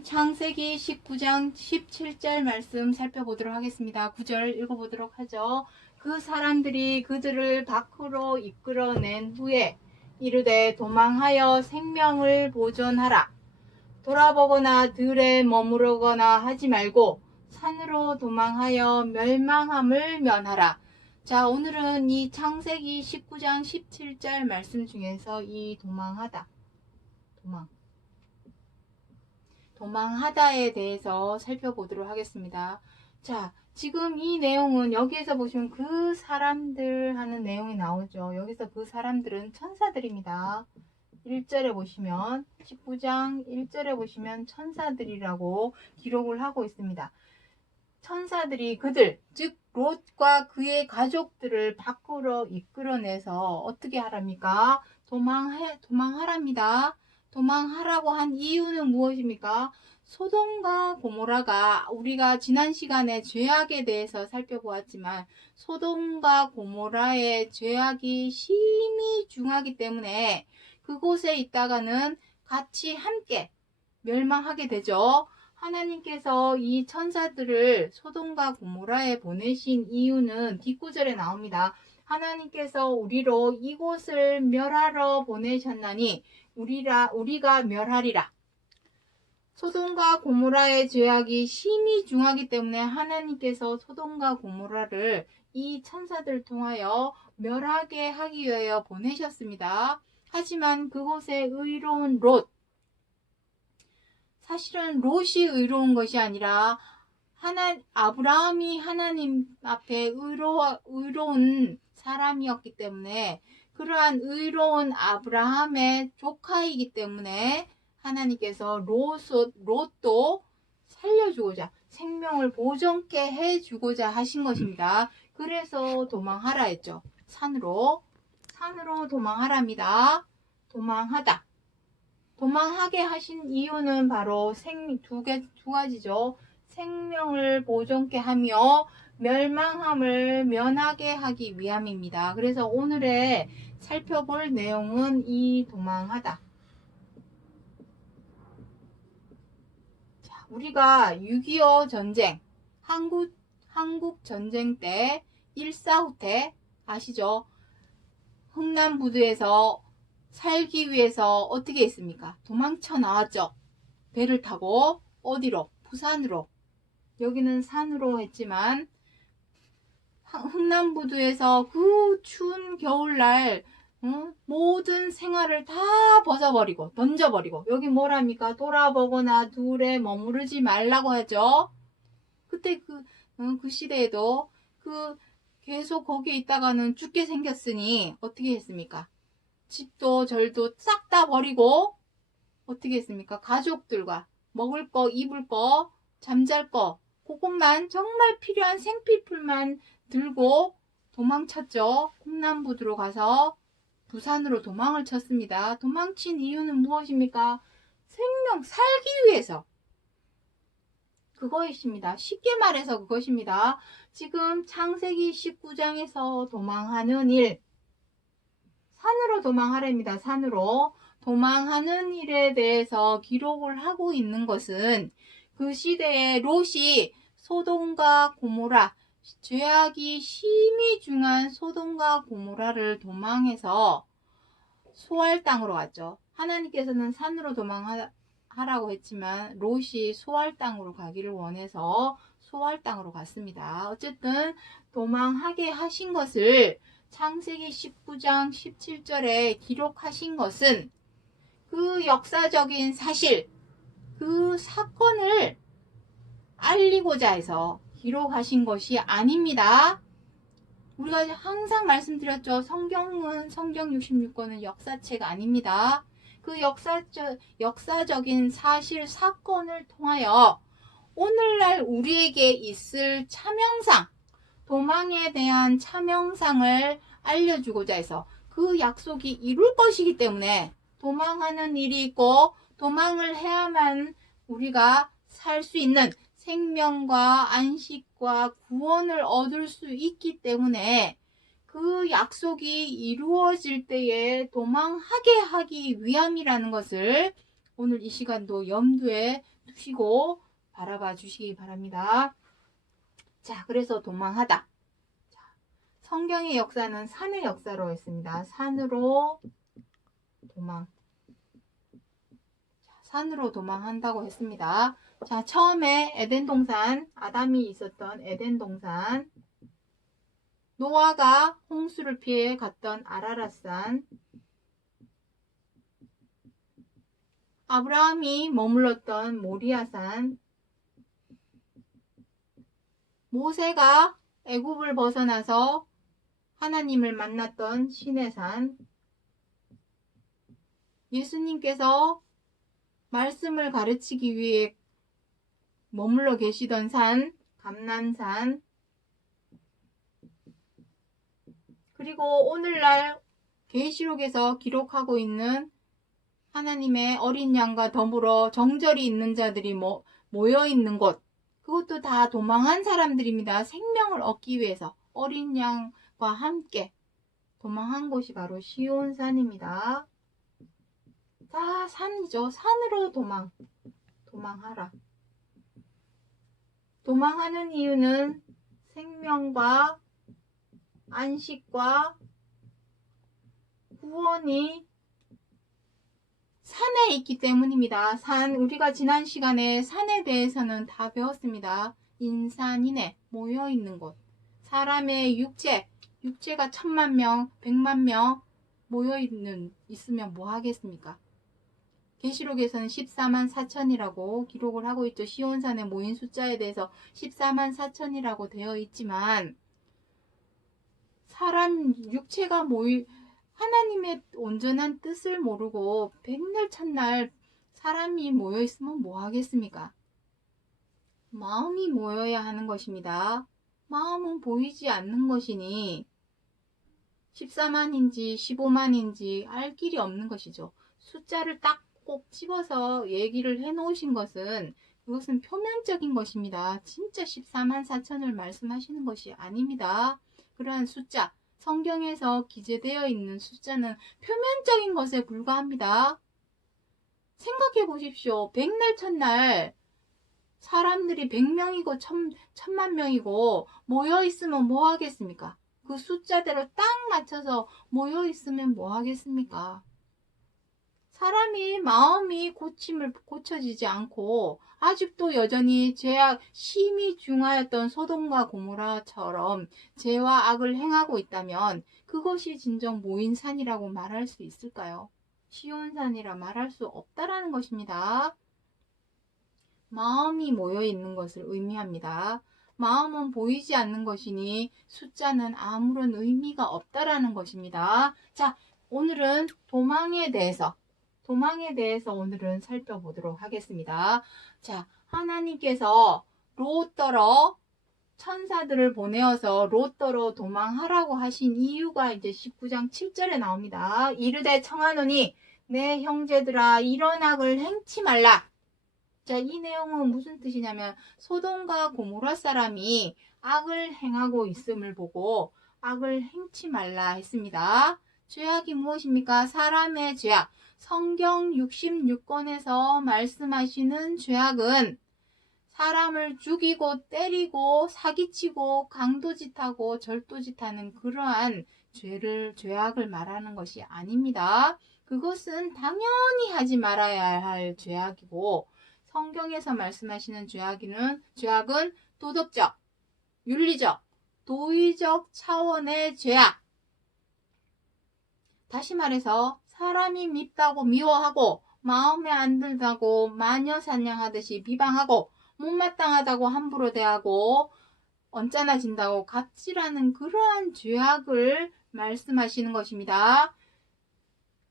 오늘은 창세기 19장 17절 말씀 살펴보도록 하겠습니다. 9절 읽어보도록 하죠. 그 사람들이 그들을 밖으로 이끌어낸 후에 이르되 도망하여 생명을 보존하라. 돌아보거나 들에 머무르거나 하지 말고 산으로 도망하여 멸망함을 면하라. 자, 오늘은 이 창세기 19장 17절 말씀 중에서 이 도망하다에 대해서 살펴보도록 하겠습니다. 자, 지금 이 내용은 여기에서 보시면 그 사람들 하는 내용이 나오죠. 여기서 그 사람들은 천사들입니다. 1절에 보시면 19장 1절에 보시면 천사들이라고 기록을 하고 있습니다. 천사들이 그들, 즉 롯과 그의 가족들을 밖으로 이끌어내서 어떻게 하랍니까? 도망하랍니다. 도망하라고 한 이유는 무엇입니까? 소돔과 고모라가 우리가 지난 시간에 죄악에 대해서 살펴보았지만 소돔과 고모라의 죄악이 심히 중하기 때문에 그곳에 있다가는 같이 함께 멸망하게 되죠. 하나님께서 이 천사들을 소돔과 고모라에 보내신 이유는 뒷구절에 나옵니다. 하나님께서 우리로 이곳을 멸하러 보내셨나니 우리가 멸하리라. 소돔과 고모라의 죄악이 심히 중하기 때문에 하나님께서 소돔과 고모라를 이 천사들 통하여 멸하게 하기 위하여 보내셨습니다. 하지만 그곳에 의로운 롯, 사실은 롯이 의로운 것이 아니라 아브라함이 하나님 앞에 의로운 사람이었기 때문에 그러한 의로운 아브라함의 조카이기 때문에 하나님께서 롯도 살려주고자 생명을 보존케 해주고자 하신 것입니다. 그래서 도망하라 했죠. 산으로 도망하랍니다. 도망하게 하신 이유는 바로 두 가지죠. 생명을 보존케 하며 멸망함을 면하게 하기 위함입니다. 그래서 오늘의 살펴볼 내용은 이 도망하다. 자, 우리가 6.25 전쟁, 한국 전쟁 때 1.4후 때 아시죠? 흥남부두에서 살기 위해서 어떻게 했습니까? 도망쳐 나왔죠. 배를 타고 어디로? 부산으로. 여기는 산으로 했지만 흥남부두에서 그 추운 겨울날 모든 생활을 다 벗어버리고 던져버리고 여기 뭐랍니까? 돌아보거나 둘에 머무르지 말라고 하죠. 그때 그 시대에도 계속 거기에 있다가는 죽게 생겼으니 어떻게 했습니까? 집도 절도 싹 다 버리고 어떻게 했습니까? 가족들과 먹을 거, 입을 거, 잠잘 거 그것만 정말 필요한 생필품만 들고 도망쳤죠. 흥남부두로 가서 부산으로 도망을 쳤습니다. 도망친 이유는 무엇입니까? 생명 살기 위해서. 그것입니다. 쉽게 말해서 그것입니다. 지금 창세기 19장에서 도망하는 일, 산으로 도망하랍니다. 산으로 도망하는 일에 대해서 기록을 하고 있는 것은 그 시대에 롯이 소돔과 고모라, 죄악이 심히 중한 소돔과 고모라를 도망해서 소알 땅으로 갔죠. 하나님께서는 산으로 도망하라고 했지만 롯이 소알 땅으로 가기를 원해서 소알 땅으로 갔습니다. 어쨌든 도망하게 하신 것을 창세기 19장 17절에 기록하신 것은 그 역사적인 사실, 그 사건을 알리고자 해서 기록하신 것이 아닙니다. 우리가 항상 말씀드렸죠. 성경 66권은 역사책 아닙니다. 그 역사적인 사실, 사건을 통하여 오늘날 우리에게 있을 차명상, 도망에 대한 차명상을 알려주고자 해서 그 약속이 이룰 것이기 때문에 도망하는 일이 있고 도망을 해야만 우리가 살 수 있는 생명과 안식과 구원을 얻을 수 있기 때문에 그 약속이 이루어질 때에 도망하게 하기 위함이라는 것을 오늘 이 시간도 염두에 두시고 바라봐 주시기 바랍니다. 자, 그래서 도망하다. 자, 성경의 역사는 산의 역사로 했습니다. 산으로 도망. 자, 산으로 도망한다고 했습니다. 자, 처음에 에덴 동산, 아담이 있었던 에덴 동산, 노아가 홍수를 피해 갔던 아라랏산, 아브라함이 머물렀던 모리아산, 모세가 애굽을 벗어나서 하나님을 만났던 시내산, 예수님께서 말씀을 가르치기 위해 머물러 계시던 산, 감람산, 그리고 오늘날 계시록에서 기록하고 있는 하나님의 어린 양과 더불어 정절이 있는 자들이 모여 있는 곳, 그것도 다 도망한 사람들입니다. 생명을 얻기 위해서 어린 양과 함께 도망한 곳이 바로 시온산입니다. 자, 산이죠. 산으로 도망하라. 도망하는 이유는 생명과 안식과 구원이 산에 있기 때문입니다. 산, 우리가 지난 시간에 산에 대해서는 다 배웠습니다. 인산인해, 모여있는 곳. 사람의 육체가 1000만 명, 100만 명 있으면 뭐 하겠습니까? 계시록에서는 14만 4천이라고 기록을 하고 있죠. 시온산에 모인 숫자에 대해서 14만 4천이라고 되어 있지만, 사람 육체가 하나님의 온전한 뜻을 모르고 백날 첫날 사람이 모여 있으면 뭐 하겠습니까? 마음이 모여야 하는 것입니다. 마음은 보이지 않는 것이니 14만인지 15만인지 알 길이 없는 것이죠. 숫자를 딱 꼭 집어서 얘기를 해 놓으신 것은 그것은 표면적인 것입니다. 진짜 14만 4천을 말씀하시는 것이 아닙니다. 그러한 숫자, 성경에서 기재되어 있는 숫자는 표면적인 것에 불과합니다. 생각해 보십시오. 백날 첫날 사람들이 100명이고 1000만 명이고 모여 있으면 뭐 하겠습니까? 그 숫자대로 딱 맞춰서 모여 있으면 뭐 하겠습니까? 사람이 마음이 고쳐지지 않고 아직도 여전히 죄악 심히 중하였던 소돔과 고모라처럼 죄와 악을 행하고 있다면 그것이 진정 모인 산이라고 말할 수 있을까요? 시온산이라 말할 수 없다라는 것입니다. 마음이 모여 있는 것을 의미합니다. 마음은 보이지 않는 것이니 숫자는 아무런 의미가 없다라는 것입니다. 자, 오늘은 도망에 대해서 오늘은 살펴보도록 하겠습니다. 자, 하나님께서 롯더러 천사들을 보내어서 롯더러 도망하라고 하신 이유가 이제 19장 7절에 나옵니다. 이르되 청하노니 내 형제들아 이런 악을 행치 말라. 자, 이 내용은 무슨 뜻이냐면 소돔과 고모라 사람이 악을 행하고 있음을 보고 악을 행치 말라 했습니다. 죄악이 무엇입니까? 사람의 죄악. 성경 66권에서 말씀하시는 죄악은 사람을 죽이고 때리고 사기치고 강도짓하고 절도짓하는 그러한 죄악을 말하는 것이 아닙니다. 그것은 당연히 하지 말아야 할 죄악이고 성경에서 말씀하시는 죄악은 도덕적, 윤리적, 도의적 차원의 죄악. 다시 말해서 사람이 밉다고 미워하고 마음에 안 든다고 마녀 사냥하듯이 비방하고 못마땅하다고 함부로 대하고 언짢아진다고 갑질하는 그러한 죄악을 말씀하시는 것입니다.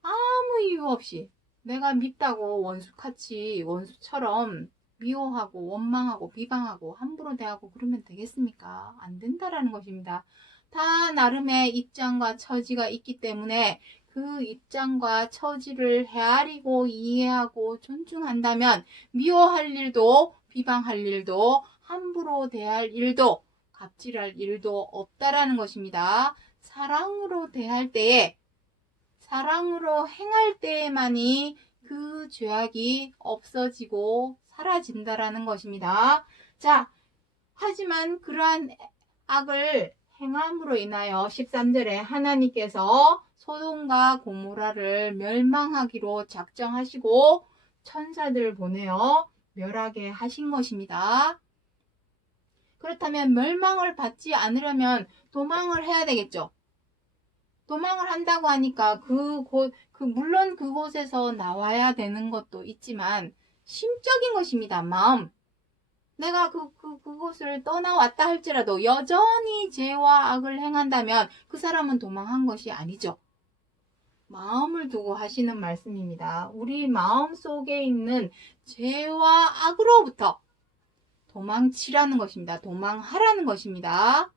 아무 이유 없이 내가 밉다고 원수처럼 미워하고 원망하고 비방하고 함부로 대하고 그러면 되겠습니까? 안 된다라는 것입니다. 다 나름의 입장과 처지가 있기 때문에 그 입장과 처지를 헤아리고 이해하고 존중한다면 미워할 일도 비방할 일도 함부로 대할 일도 갑질할 일도 없다라는 것입니다. 사랑으로 대할 때에 사랑으로 행할 때에만이 그 죄악이 없어지고 사라진다라는 것입니다. 자, 하지만 그러한 악을 행함으로 인하여 13절에 하나님께서 소돔과 고모라를 멸망하기로 작정하시고 천사들을 보내어 멸하게 하신 것입니다. 그렇다면 멸망을 받지 않으려면 도망을 해야 되겠죠. 도망을 한다고 하니까 물론 그곳에서 나와야 되는 것도 있지만 심적인 것입니다. 마음. 내가 그곳을 떠나왔다 할지라도 여전히 죄와 악을 행한다면 그 사람은 도망한 것이 아니죠. 마음을 두고 하시는 말씀입니다. 우리 마음 속에 있는 죄와 악으로부터 도망치라는 것입니다. 도망하라는 것입니다.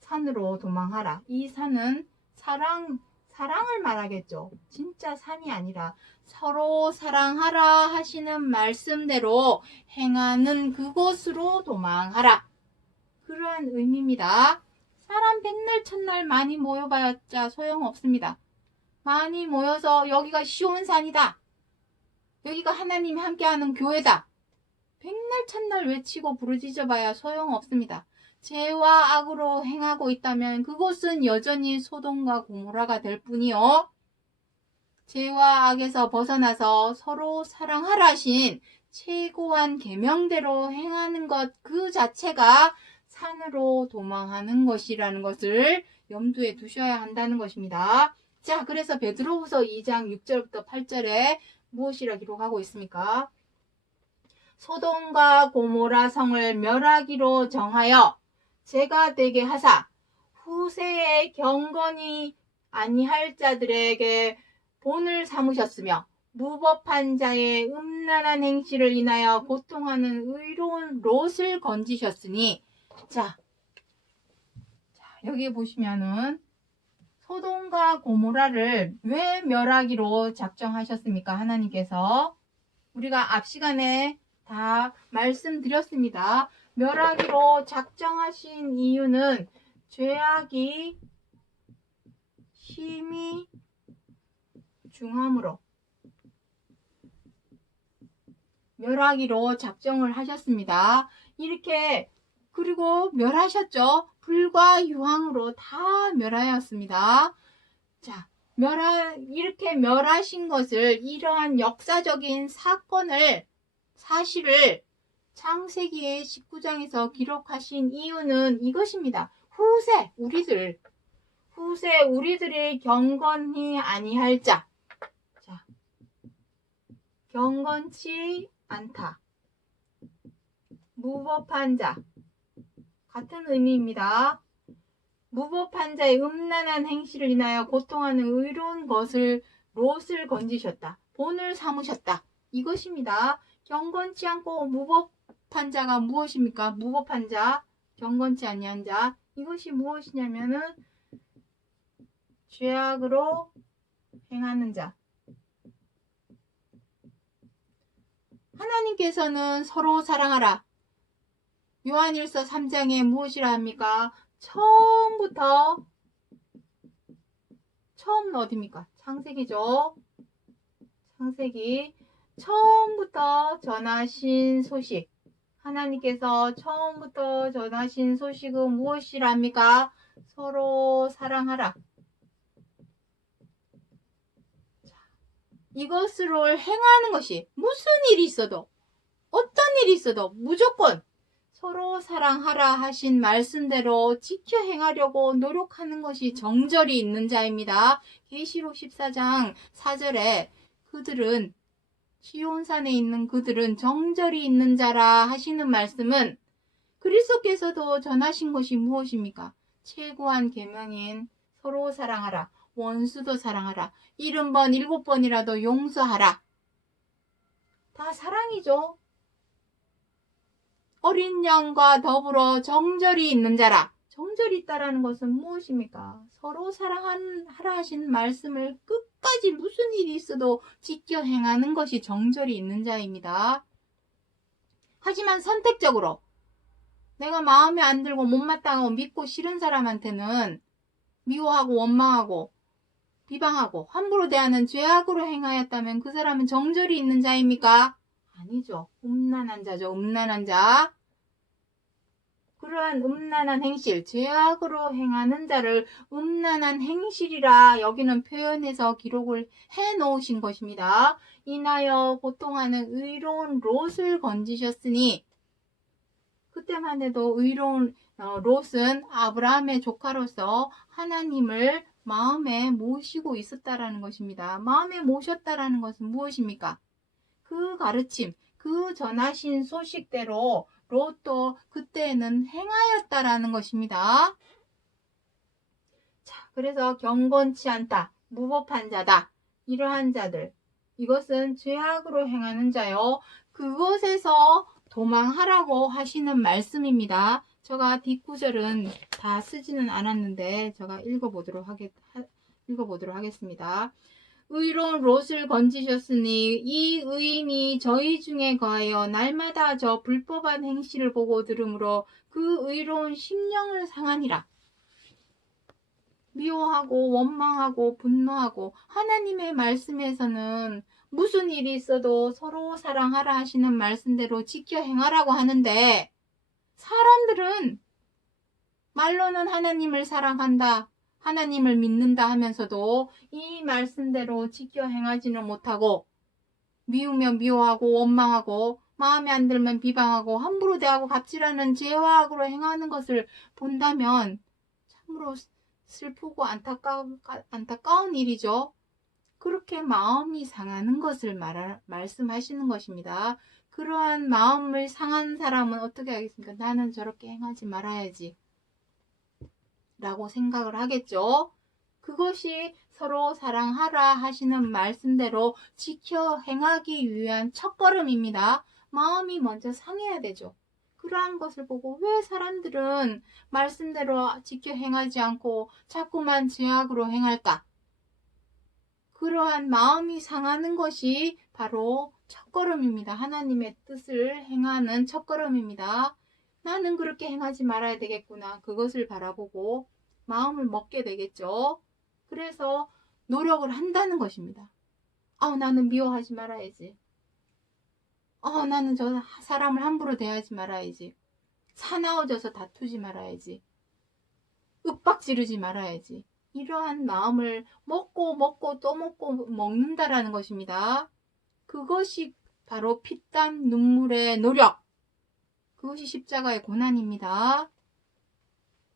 산으로 도망하라. 이 산은 사랑을 말하겠죠. 진짜 산이 아니라 서로 사랑하라 하시는 말씀대로 행하는 그곳으로 도망하라. 그러한 의미입니다. 사람 백날 첫날 많이 모여봤자 소용없습니다. 많이 모여서 여기가 시온산이다. 여기가 하나님이 함께하는 교회다. 백날 첫날 외치고 부르짖어봐야 소용없습니다. 죄와 악으로 행하고 있다면 그곳은 여전히 소돔과 고모라가 될 뿐이요. 죄와 악에서 벗어나서 서로 사랑하라 하신 최고한 계명대로 행하는 것 그 자체가 산으로 도망하는 것이라는 것을 염두에 두셔야 한다는 것입니다. 자, 그래서 베드로후서 2장 6절부터 8절에 무엇이라 기록하고 있습니까? 소돔과 고모라 성을 멸하기로 정하여 죄가 되게 하사 후세에 경건이 아니할 자들에게 본을 삼으셨으며 무법한 자의 음란한 행실을 인하여 고통하는 의로운 롯을 건지셨으니 자 여기 보시면은 소돔과 고모라를 왜 멸하기로 작정하셨습니까? 하나님께서 우리가 앞 시간에 다 말씀드렸습니다. 멸하기로 작정하신 이유는 죄악이 심히 중함으로 멸하기로 작정을 하셨습니다. 이렇게 그리고 멸하셨죠. 불과 유황으로 다 멸하였습니다. 자, 이렇게 멸하신 것을 이러한 역사적인 사실을 창세기의 19장에서 기록하신 이유는 이것입니다. 후세 우리들이 경건히 아니할 자. 자, 경건치 않다. 무법한 자. 같은 의미입니다. 무법한 자의 음란한 행실을 인하여 고통하는 의로운 롯을 건지셨다. 본을 삼으셨다. 이것입니다. 경건치 않고 무법한 자가 무엇입니까? 무법한 자, 경건치 아니한 자. 이것이 무엇이냐면은 죄악으로 행하는 자. 하나님께서는 서로 사랑하라. 요한일서 3장에 무엇이라 합니까? 처음은 어디입니까? 창세기죠. 창세기. 처음부터 전하신 소식. 하나님께서 처음부터 전하신 소식은 무엇이라 합니까? 서로 사랑하라. 이것으로 행하는 것이 무슨 일이 있어도 어떤 일이 있어도 무조건 서로 사랑하라 하신 말씀대로 지켜 행하려고 노력하는 것이 정절이 있는 자입니다. 계시록 14장 4절에 그들은 시온산에 있는 그들은 정절이 있는 자라 하시는 말씀은 그리스도께서도 전하신 것이 무엇입니까? 최고한 계명인 서로 사랑하라. 원수도 사랑하라. 70번 7번이라도 용서하라. 다 사랑이죠. 어린 양과 더불어 정절이 있는 자라. 정절이 있다라는 것은 무엇입니까? 서로 사랑하라 하신 말씀을 끝까지 무슨 일이 있어도 지켜 행하는 것이 정절이 있는 자입니다. 하지만 선택적으로 내가 마음에 안 들고 못마땅하고 믿고 싫은 사람한테는 미워하고 원망하고 비방하고 함부로 대하는 죄악으로 행하였다면 그 사람은 정절이 있는 자입니까? 아니죠. 음란한 자죠. 음란한 자. 그러한 음란한 행실, 죄악으로 행하는 자를 음란한 행실이라 여기는 표현해서 기록을 해 놓으신 것입니다. 인하여 고통하는 의로운 롯을 건지셨으니, 그때만 해도 의로운 롯은 아브라함의 조카로서 하나님을 마음에 모시고 있었다라는 것입니다. 마음에 모셨다라는 것은 무엇입니까? 그 가르침, 그 전하신 소식대로 롯도 그때는 행하였다라는 것입니다. 자, 그래서 경건치 않다, 무법한 자다, 이러한 자들, 이것은 죄악으로 행하는 자요, 그것에서 도망하라고 하시는 말씀입니다. 제가 뒷구절은 다 쓰지는 않았는데 제가 읽어보도록 하겠습니다. 의로운 롯을 건지셨으니 이 의인이 저희 중에 거하여 날마다 저 불법한 행실을 보고 들으므로 그 의로운 심령을 상하니라. 미워하고 원망하고 분노하고, 하나님의 말씀에서는 무슨 일이 있어도 서로 사랑하라 하시는 말씀대로 지켜 행하라고 하는데, 사람들은 말로는 하나님을 사랑한다, 하나님을 믿는다 하면서도 이 말씀대로 지켜 행하지는 못하고, 미우면 미워하고 원망하고 마음에 안 들면 비방하고 함부로 대하고 갑질하는 죄악으로 행하는 것을 본다면 참으로 슬프고 안타까운 일이죠. 그렇게 마음이 상하는 것을 말씀하시는 것입니다. 그러한 마음을 상한 사람은 어떻게 하겠습니까? 나는 저렇게 행하지 말아야지 라고 생각을 하겠죠. 그것이 서로 사랑하라 하시는 말씀대로 지켜 행하기 위한 첫걸음입니다. 마음이 먼저 상해야 되죠. 그러한 것을 보고 왜 사람들은 말씀대로 지켜 행하지 않고 자꾸만 죄악으로 행할까? 그러한 마음이 상하는 것이 바로 첫걸음입니다. 하나님의 뜻을 행하는 첫걸음입니다. 나는 그렇게 행하지 말아야 되겠구나. 그것을 바라보고 마음을 먹게 되겠죠. 그래서 노력을 한다는 것입니다. 나는 미워하지 말아야지. 나는 저 사람을 함부로 대하지 말아야지. 사나워져서 다투지 말아야지. 윽박 지르지 말아야지. 이러한 마음을 먹고 또 먹고 먹는다라는 것입니다. 그것이 바로 피땀 눈물의 노력. 그것이 십자가의 고난입니다.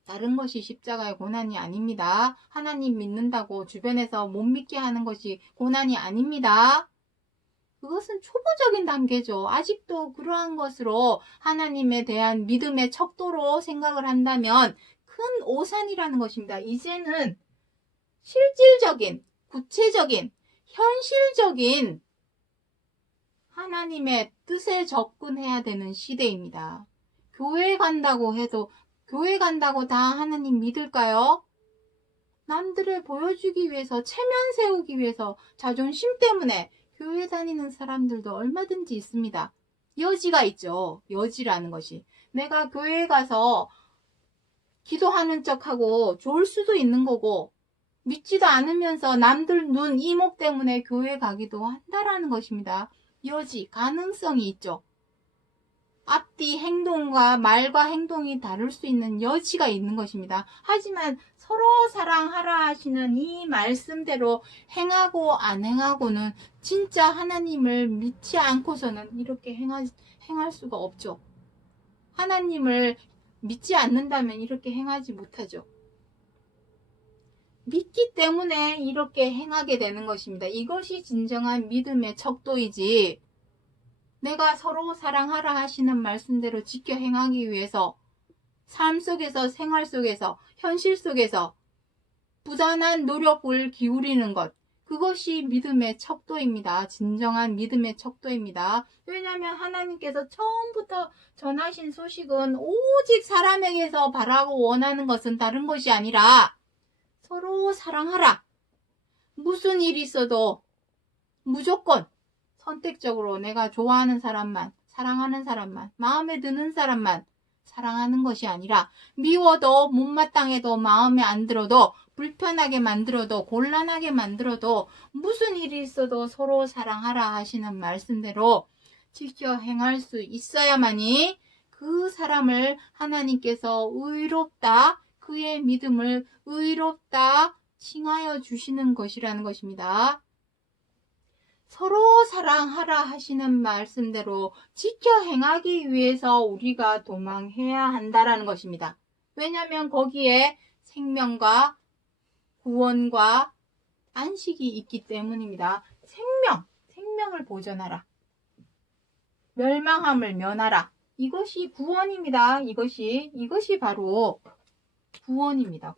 다른 것이 십자가의 고난이 아닙니다. 하나님 믿는다고 주변에서 못 믿게 하는 것이 고난이 아닙니다. 그것은 초보적인 단계죠. 아직도 그러한 것으로 하나님에 대한 믿음의 척도로 생각을 한다면 큰 오산이라는 것입니다. 이제는 실질적인, 구체적인, 현실적인 하나님의 뜻에 접근해야 되는 시대입니다. 교회 간다고 해도 교회 간다고 다 하나님 믿을까요? 남들을 보여주기 위해서, 체면 세우기 위해서, 자존심 때문에 교회 다니는 사람들도 얼마든지 있습니다. 여지가 있죠. 여지라는 것이. 내가 교회에 가서 기도하는 척하고 좋을 수도 있는 거고, 믿지도 않으면서 남들 눈, 이목 때문에 교회 가기도 한다라는 것입니다. 여지, 가능성이 있죠. 앞뒤 행동과 말과 행동이 다를 수 있는 여지가 있는 것입니다. 하지만 서로 사랑하라 하시는 이 말씀대로 행하고 안 행하고는 진짜 하나님을 믿지 않고서는 이렇게 행할 수가 없죠. 하나님을 믿지 않는다면 이렇게 행하지 못하죠. 믿기 때문에 이렇게 행하게 되는 것입니다. 이것이 진정한 믿음의 척도이지, 내가 서로 사랑하라 하시는 말씀대로 지켜 행하기 위해서 삶 속에서, 생활 속에서, 현실 속에서 부단한 노력을 기울이는 것, 그것이 믿음의 척도입니다. 진정한 믿음의 척도입니다. 왜냐하면 하나님께서 처음부터 전하신 소식은 오직 사람에게서 바라고 원하는 것은 다른 것이 아니라 서로 사랑하라. 무슨 일이 있어도 무조건 선택적으로 내가 좋아하는 사람만, 사랑하는 사람만, 마음에 드는 사람만 사랑하는 것이 아니라 미워도 못마땅해도 마음에 안 들어도 불편하게 만들어도 곤란하게 만들어도 무슨 일이 있어도 서로 사랑하라 하시는 말씀대로 지켜 행할 수 있어야만이 그 사람을 하나님께서 의롭다, 그의 믿음을 의롭다 칭하여 주시는 것이라는 것입니다. 서로 사랑하라 하시는 말씀대로 지켜 행하기 위해서 우리가 도망해야 한다라는 것입니다. 왜냐하면 거기에 생명과 구원과 안식이 있기 때문입니다. 생명을 보존하라. 멸망함을 면하라. 이것이 구원입니다. 이것이 바로 구원입니다.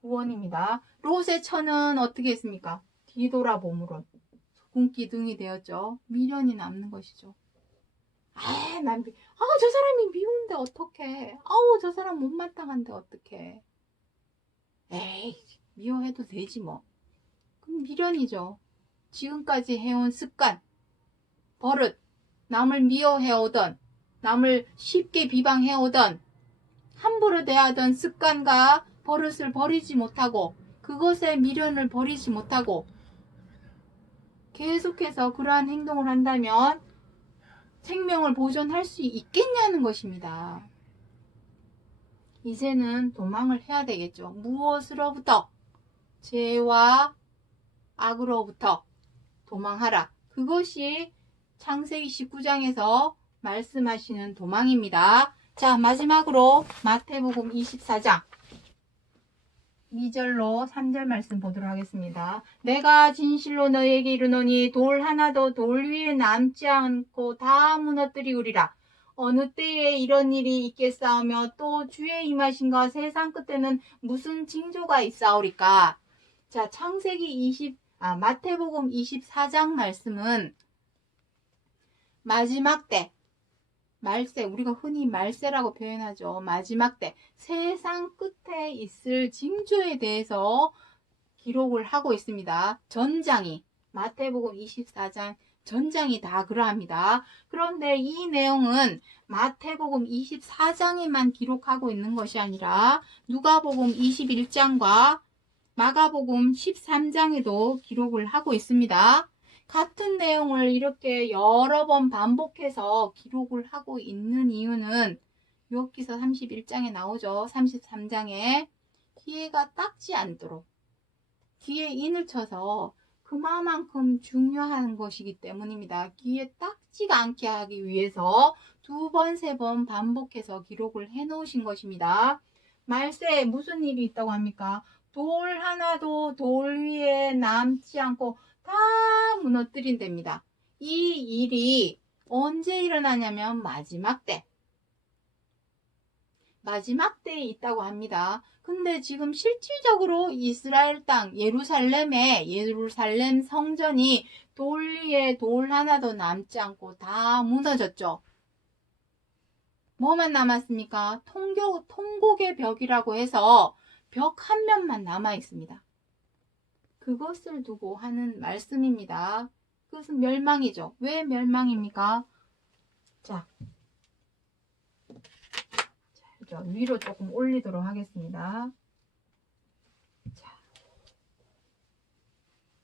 구원입니다. 롯의 처는 어떻게 했습니까? 뒤돌아봄으로 소금기둥이 되었죠. 미련이 남는 것이죠. 저 사람이 미운데 어떡해. 저 사람 못마땅한데 어떡해. 에이, 미워해도 되지 뭐. 그럼 미련이죠. 지금까지 해온 습관, 버릇, 남을 미워해오던, 남을 쉽게 비방해오던, 함부로 대하던 습관과 버릇을 버리지 못하고 그것에 미련을 버리지 못하고 계속해서 그러한 행동을 한다면 생명을 보존할 수 있겠냐는 것입니다. 이제는 도망을 해야 되겠죠. 무엇으로부터? 죄와 악으로부터 도망하라. 그것이 창세기 19장에서 말씀하시는 도망입니다. 자, 마지막으로 마태복음 24장 2절로 3절 말씀 보도록 하겠습니다. 내가 진실로 너희에게 이르노니 돌 하나도 돌 위에 남지 않고 다 무너뜨리우리라. 어느 때에 이런 일이 있겠사오며 또 주의 임하신가 세상 끝에는 무슨 징조가 있사오리까. 자, 마태복음 24장 말씀은 마지막 때, 말세, 우리가 흔히 말세라고 표현하죠. 마지막 때, 세상 끝에 있을 징조에 대해서 기록을 하고 있습니다. 전장이, 마태복음 24장 전장이 다 그러합니다. 그런데 이 내용은 마태복음 24장에만 기록하고 있는 것이 아니라 누가복음 21장과 마가복음 13장에도 기록을 하고 있습니다. 같은 내용을 이렇게 여러 번 반복해서 기록을 하고 있는 이유는 욥기서 31장에 나오죠. 33장에 기회가 닦지 않도록 귀에 인을 쳐서 그만큼 중요한 것이기 때문입니다. 귀에 닦지가 않게 하기 위해서 2번, 3번 반복해서 기록을 해 놓으신 것입니다. 말세에 무슨 일이 있다고 합니까? 돌 하나도 돌 위에 남지 않고 다 무너뜨린답니다. 이 일이 언제 일어나냐면 마지막 때에 있다고 합니다. 근데 지금 실질적으로 이스라엘 땅 예루살렘 성전이 돌 위에 돌 하나도 남지 않고 다 무너졌죠. 뭐만 남았습니까? 통곡의 벽이라고 해서 벽 한 면만 남아 있습니다. 그것을 두고 하는 말씀입니다. 그것은 멸망이죠. 왜 멸망입니까? 자, 위로 조금 올리도록 하겠습니다. 자,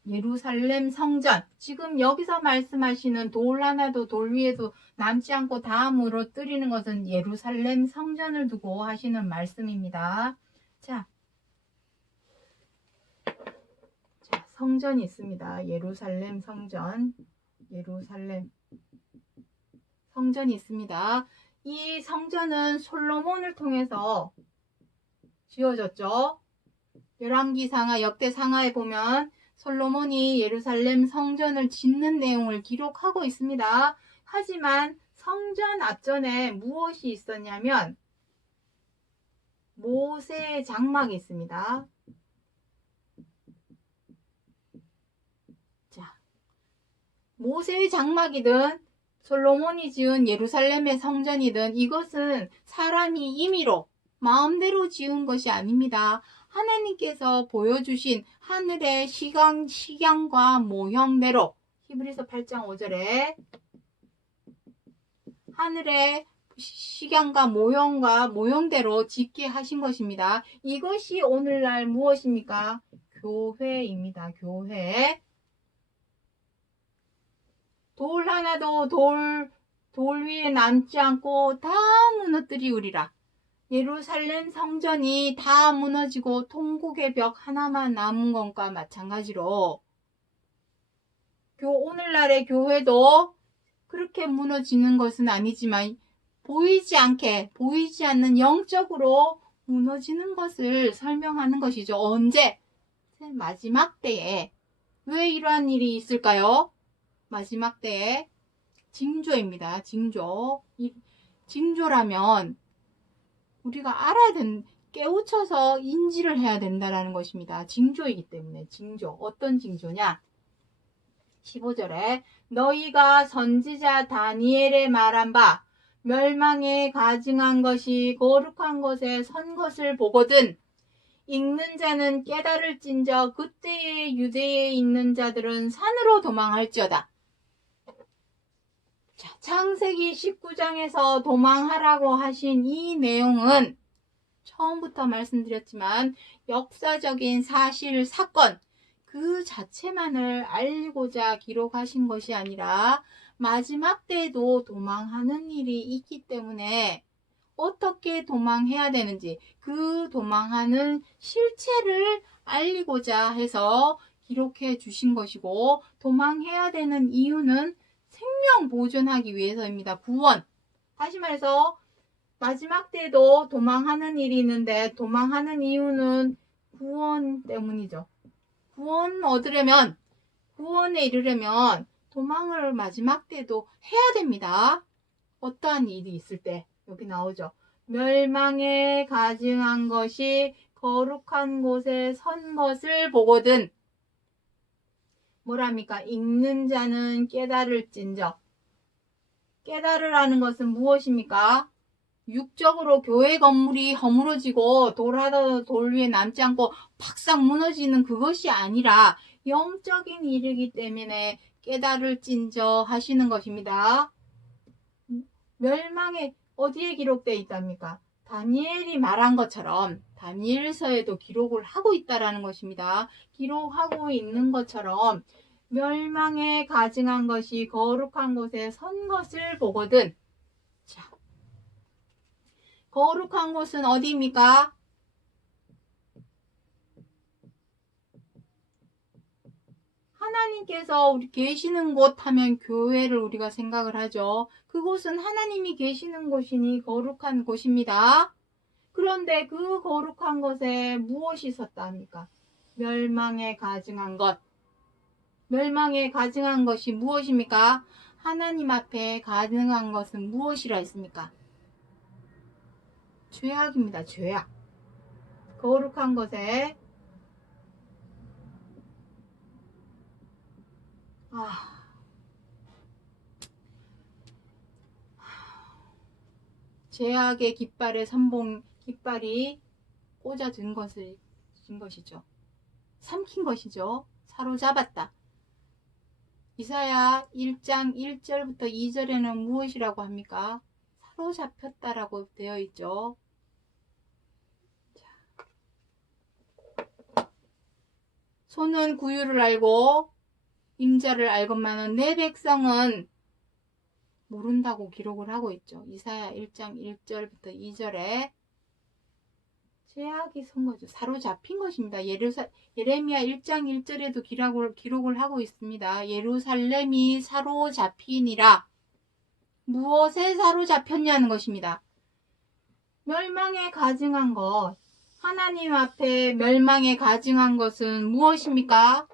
예루살렘 성전, 지금 여기서 말씀하시는 돌 하나도 돌 위에도 남지 않고 다 무너뜨리는 것은 예루살렘 성전을 두고 하시는 말씀입니다. 자, 성전이 있습니다. 예루살렘 성전이 있습니다. 이 성전은 솔로몬을 통해서 지어졌죠. 열왕기상하, 역대상하에 보면 솔로몬이 예루살렘 성전을 짓는 내용을 기록하고 있습니다. 하지만 성전 앞전에 무엇이 있었냐면 모세의 장막이 있습니다. 자, 모세의 장막이든 솔로몬이 지은 예루살렘의 성전이든 이것은 사람이 임의로 마음대로 지은 것이 아닙니다. 하나님께서 보여주신 하늘의 식양과 모형대로 히브리서 8장 5절에 하늘의 식양과 모형대로 짓게 하신 것입니다. 이것이 오늘날 무엇입니까? 교회입니다. 교회. 돌 하나도 돌 위에 남지 않고 다 무너뜨리우리라. 예루살렘 성전이 다 무너지고 통곡의 벽 하나만 남은 것과 마찬가지로 오늘날의 교회도 그렇게 무너지는 것은 아니지만 보이지 않는 영적으로 무너지는 것을 설명하는 것이죠. 언제? 마지막 때에. 왜 이러한 일이 있을까요? 마지막 때에 징조입니다. 징조. 징조라면 우리가 깨우쳐서 인지를 해야 된다는 것입니다. 징조이기 때문에. 징조. 어떤 징조냐? 15절에 너희가 선지자 다니엘의 말한 바 멸망에 가증한 것이 거룩한 곳에 선 것을 보거든 읽는 자는 깨달을진저 그때의 유대에 있는 자들은 산으로 도망할지어다. 자, 창세기 19장에서 도망하라고 하신 이 내용은 처음부터 말씀드렸지만 역사적인 사실, 사건 그 자체만을 알고자 기록하신 것이 아니라 마지막 때에도 도망하는 일이 있기 때문에 어떻게 도망해야 되는지 그 도망하는 실체를 알리고자 해서 기록해 주신 것이고 도망해야 되는 이유는 생명 보존하기 위해서입니다. 구원. 다시 말해서 마지막 때에도 도망하는 일이 있는데 도망하는 이유는 구원 때문이죠. 구원에 이르려면 도망을 마지막 때도 해야 됩니다. 어떠한 일이 있을 때 여기 나오죠. 멸망에 가증한 것이 거룩한 곳에 선 것을 보거든. 뭐랍니까? 읽는 자는 깨달을진저. 깨달으라는 것은 무엇입니까? 육적으로 교회 건물이 허물어지고 돌 위에 남지 않고 팍싹 무너지는 그것이 아니라 영적인 일이기 때문에 깨달을진저 하시는 것입니다. 멸망에 어디에 기록되어 있답니까? 다니엘이 말한 것처럼 다니엘서에도 기록을 하고 있다라는 것입니다. 기록하고 있는 것처럼 멸망에 가증한 것이 거룩한 곳에 선 것을 보거든. 자, 거룩한 곳은 어디입니까? 하나님께서 우리 계시는 곳 하면 교회를 우리가 생각을 하죠. 그곳은 하나님이 계시는 곳이니 거룩한 곳입니다. 그런데 그 거룩한 곳에 무엇이 있었다 합니까? 멸망에 가증한 것. 멸망에 가증한 것이 무엇입니까? 하나님 앞에 가증한 것은 무엇이라 했습니까? 죄악입니다. 죄악. 거룩한 것에 죄악의 깃발이 꽂아진 것이죠. 삼킨 것이죠. 사로잡았다. 이사야 1장 1절부터 2절에는 무엇이라고 합니까? 사로잡혔다라고 되어 있죠. 손은 구유를 알고 임자를 알건만은 내 백성은 모른다고 기록을 하고 있죠. 이사야 1장 1절부터 2절에 죄악이 선 거죠. 사로잡힌 것입니다. 예레미야 1장 1절에도 기록을 하고 있습니다. 예루살렘이 사로잡히니라. 무엇에 사로잡혔냐는 것입니다. 멸망에 가증한 것. 하나님 앞에 멸망에 가증한 것은 무엇입니까?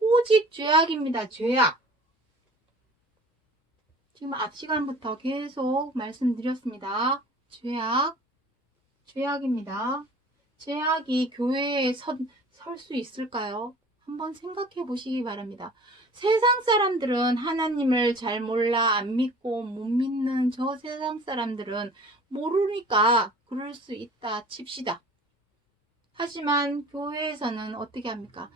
오직 죄악입니다. 죄악. 지금 앞 시간부터 계속 말씀드렸습니다. 죄악입니다. 죄악이 교회에 설 수 있을까요? 한번 생각해 보시기 바랍니다. 세상 사람들은 하나님을 잘 몰라 안 믿고 못 믿는 저 세상 사람들은 모르니까 그럴 수 있다 칩시다. 하지만 교회에서는 어떻게 합니까?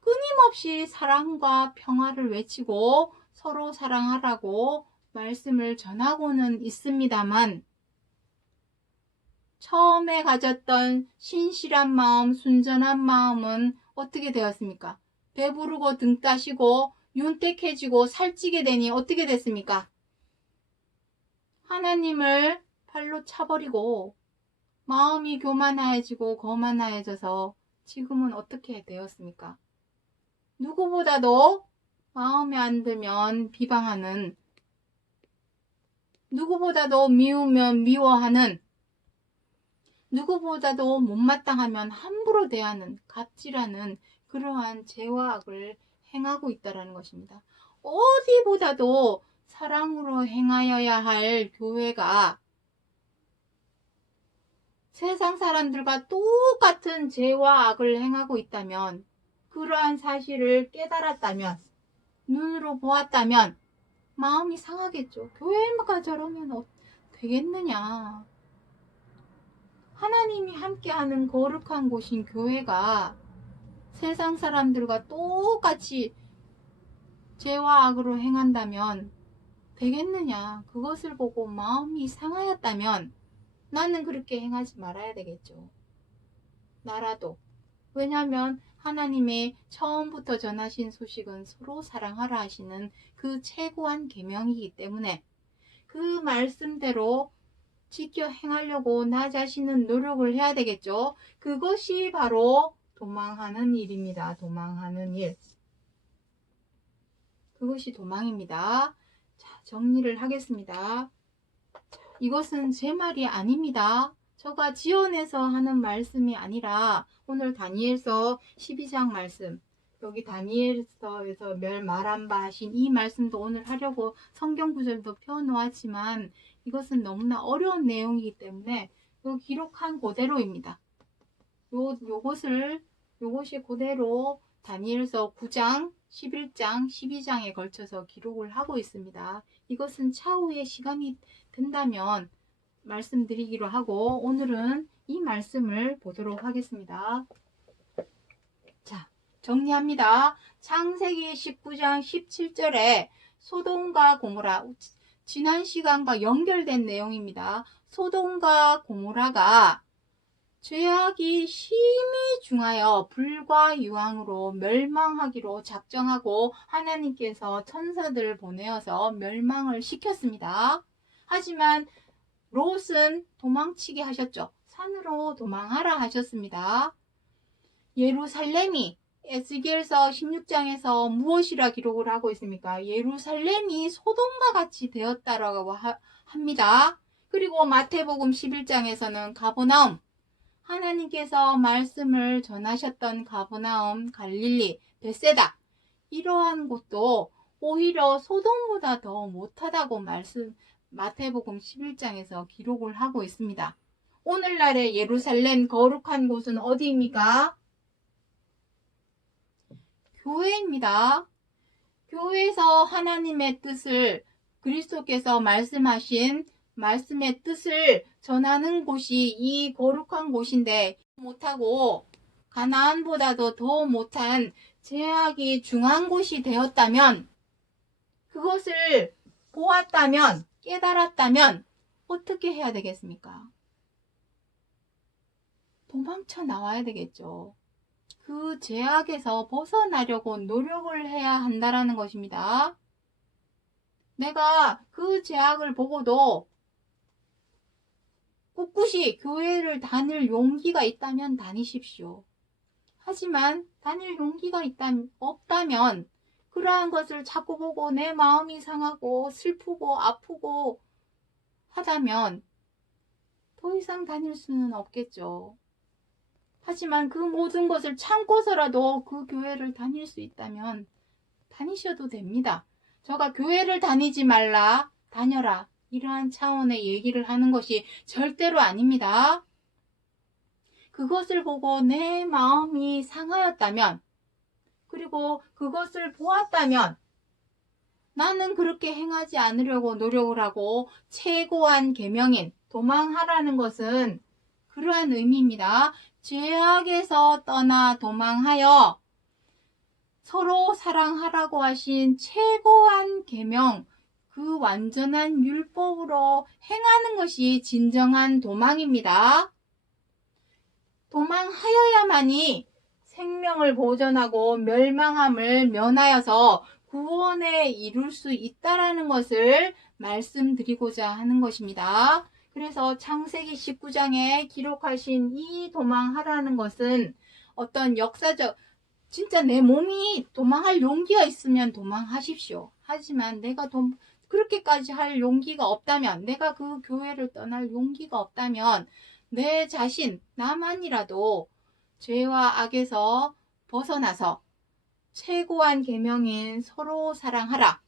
끊임없이 사랑과 평화를 외치고 서로 사랑하라고 말씀을 전하고는 있습니다만 처음에 가졌던 신실한 마음, 순전한 마음은 어떻게 되었습니까? 배부르고 등 따시고 윤택해지고 살찌게 되니 어떻게 됐습니까? 하나님을 발로 차버리고 마음이 교만해지고 거만해져서 지금은 어떻게 되었습니까? 누구보다도 마음에 안 들면 비방하는, 누구보다도 미우면 미워하는, 누구보다도 못마땅하면 함부로 대하는 갑질하는 그러한 죄와 악을 행하고 있다는 것입니다. 어디보다도 사랑으로 행하여야 할 교회가 세상 사람들과 똑같은 죄와 악을 행하고 있다면, 그러한 사실을 깨달았다면, 눈으로 보았다면 마음이 상하겠죠. 교회가 저러면 되겠느냐. 하나님이 함께하는 거룩한 곳인 교회가 세상 사람들과 똑같이 죄와 악으로 행한다면 되겠느냐. 그것을 보고 마음이 상하였다면 나는 그렇게 행하지 말아야 되겠죠. 나라도. 왜냐하면 하나님의 처음부터 전하신 소식은 서로 사랑하라 하시는 그 최고한 계명이기 때문에 그 말씀대로 지켜 행하려고 나 자신은 노력을 해야 되겠죠. 그것이 바로 도망하는 일입니다. 도망하는 일. 그것이 도망입니다. 자, 정리를 하겠습니다. 이것은 제 말이 아닙니다. 저가 지어내서 하는 말씀이 아니라 오늘 다니엘서 12장 말씀, 여기 다니엘서에서 말한 바 하신 이 말씀도 오늘 하려고 성경 구절도 펴놓았지만 이것은 너무나 어려운 내용이기 때문에 요 기록한 그대로입니다. 요것이 그대로 다니엘서 9장, 11장, 12장에 걸쳐서 기록을 하고 있습니다. 이것은 차후에 시간이 된다면 말씀드리기로 하고 오늘은 이 말씀을 보도록 하겠습니다. 자, 정리합니다. 창세기 19장 17절에 소돔과 고모라, 지난 시간과 연결된 내용입니다. 소돔과 고모라가 죄악이 심히 중하여 불과 유황으로 멸망하기로 작정하고 하나님께서 천사들을 보내어서 멸망을 시켰습니다. 하지만 롯은 도망치게 하셨죠. 산으로 도망하라 하셨습니다. 예루살렘이 에스겔서 16장에서 무엇이라 기록을 하고 있습니까? 예루살렘이 소돔과 같이 되었다라고 합니다. 그리고 마태복음 11장에서는 가버나움, 하나님께서 말씀을 전하셨던 가버나움, 갈릴리, 벳세다, 이러한 곳도 오히려 소돔보다 더 못하다고 마태복음 11장에서 기록을 하고 있습니다. 오늘날의 예루살렘 거룩한 곳은 어디입니까? 교회입니다. 교회에서 하나님의 뜻을, 그리스도께서 말씀하신 말씀의 뜻을 전하는 곳이 이 거룩한 곳인데, 못하고 가나안보다도 더 못한 죄악이 중한 곳이 되었다면, 그것을 보았다면, 깨달았다면 어떻게 해야 되겠습니까? 도망쳐 나와야 되겠죠. 그 죄악에서 벗어나려고 노력을 해야 한다라는 것입니다. 내가 그 죄악을 보고도 꿋꿋이 교회를 다닐 용기가 있다면 다니십시오. 하지만 다닐 용기가 없다면 그러한 것을 자꾸 보고 내 마음이 상하고 슬프고 아프고 하다면 더 이상 다닐 수는 없겠죠. 하지만 그 모든 것을 참고서라도 그 교회를 다닐 수 있다면 다니셔도 됩니다. 제가 교회를 다니지 말라, 다녀라, 이러한 차원의 얘기를 하는 것이 절대로 아닙니다. 그것을 보고 내 마음이 상하였다면, 그리고 그것을 보았다면 나는 그렇게 행하지 않으려고 노력을 하고 최고한 계명인 도망하라는 것은 그러한 의미입니다. 죄악에서 떠나 도망하여 서로 사랑하라고 하신 최고한 계명, 그 완전한 율법으로 행하는 것이 진정한 도망입니다. 도망하여야만이 생명을 보존하고 멸망함을 면하여서 구원에 이룰 수 있다라는 것을 말씀드리고자 하는 것입니다. 그래서 창세기 19장에 기록하신 이 도망하라는 것은 어떤 역사적, 진짜 내 몸이 도망할 용기가 있으면 도망하십시오. 하지만 내가 그렇게까지 할 용기가 없다면, 내가 그 교회를 떠날 용기가 없다면 내 자신, 나만이라도 죄와 악에서 벗어나서 최고한 계명인 서로 사랑하라.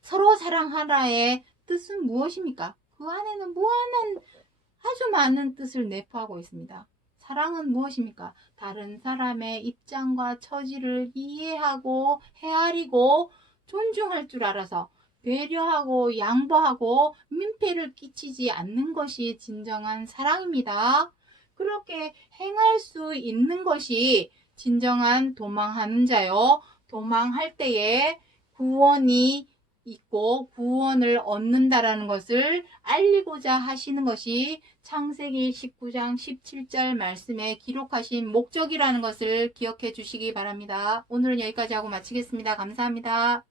서로 사랑하라의 뜻은 무엇입니까? 그 안에는 무한한 아주 많은 뜻을 내포하고 있습니다. 사랑은 무엇입니까? 다른 사람의 입장과 처지를 이해하고 헤아리고 존중할 줄 알아서 배려하고 양보하고 민폐를 끼치지 않는 것이 진정한 사랑입니다. 그렇게 행할 수 있는 것이 진정한 도망하는 자요. 도망할 때에 구원이 있고 구원을 얻는다라는 것을 알리고자 하시는 것이 창세기 19장 17절 말씀에 기록하신 목적이라는 것을 기억해 주시기 바랍니다. 오늘은 여기까지 하고 마치겠습니다. 감사합니다.